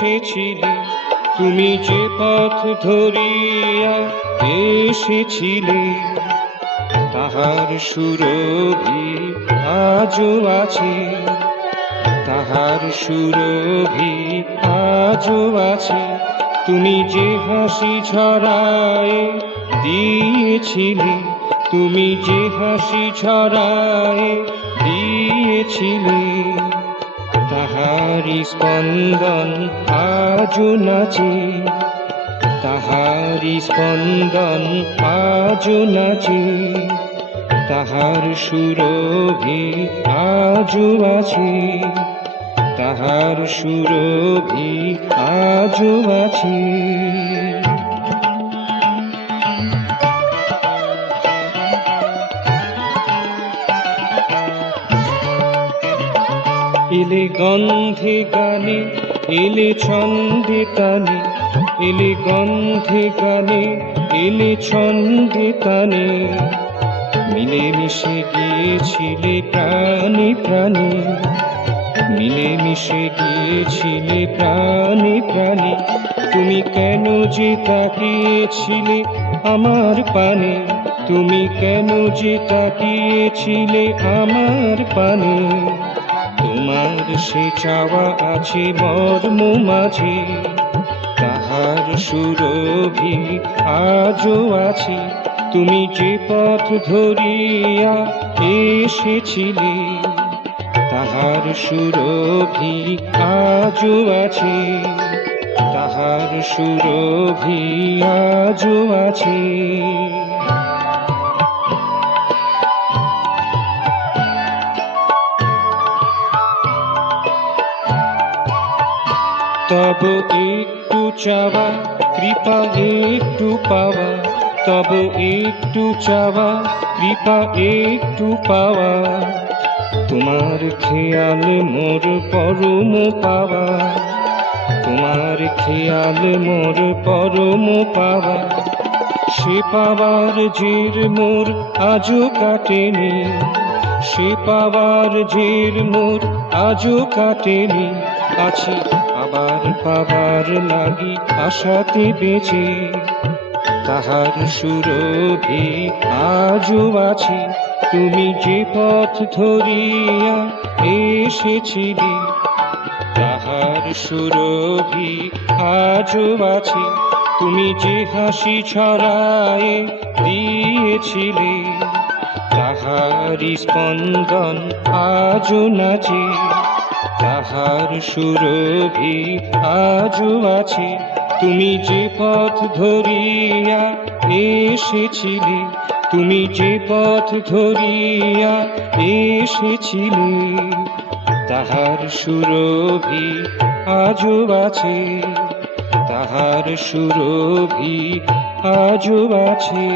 এসেছিলে, তুমি যে পথ ধরিয়া এসেছিলে, তাহার সুরভি আজও আছে, তাহার সুরভি আজও আছে। তুমি যে হাসি ছড়ায় দিয়েছিলে, তুমি যে হাসি ছড়ায় দিয়েছিলে, তাহারি স্পন্দন আজও নাচে, তাহারি স্পন্দন আজও নাচে, তাহার সুরভি আজও আছে, তাহার সুরভি আজও আছে। এলে গন্ধে গানে, এলে ছন্দে তানে, এলে গন্ধে গানে, এলে ছন্দে তানে, মিলে মিশে গিয়েছিলে প্রাণে প্রাণে, মিলে মিশে গিয়েছিলে প্রাণে প্রাণে। তুমি কেন যে তাকিয়েছিলে আমার পানে, তুমি কেন যে তাকিয়েছিলে আমার পানে, তোমার সে চাওয়া আছে মর্ম মাঝে, তাহার সুরভি আজও আছে। তুমি যে পথ ধরিয়া এসেছিলে, তাহার সুরভি আজও আছে, তাহার সুরভি আজও আছে। তব একটু চাওয়া, কৃপা একটু পাওয়া, তব একটু চাওয়া, কৃপা একটু পাওয়া, তোমার খেয়াল মোর পরম পাওয়া, তোমার খেয়াল মোর পরম পাওয়া। সে পাওয়ার জের মোর আজও কাটেনি, সে পাওয়ার জের মোর আজও কাটেনি, আছি আবার পাবার লাগি আশাতে বেঁচে, তাহার সুরভি আজও আছে। তুমি যে পথ ধরিয়া এসেছিলে, তাহার সুরভি আজও আছে। তুমি যে হাসি ছড়ায় দিয়েছিলে, তাহারি স্পন্দন আজও নাচে, তাহার সুরভি আজও আছে। তুমি যে পথ ধরিয়া এসেছিলে, তুমি যে পথ ধরিয়া এসেছিলে, তাহার সুরভি আজও আছে, তাহার সুরভি আজও আছে।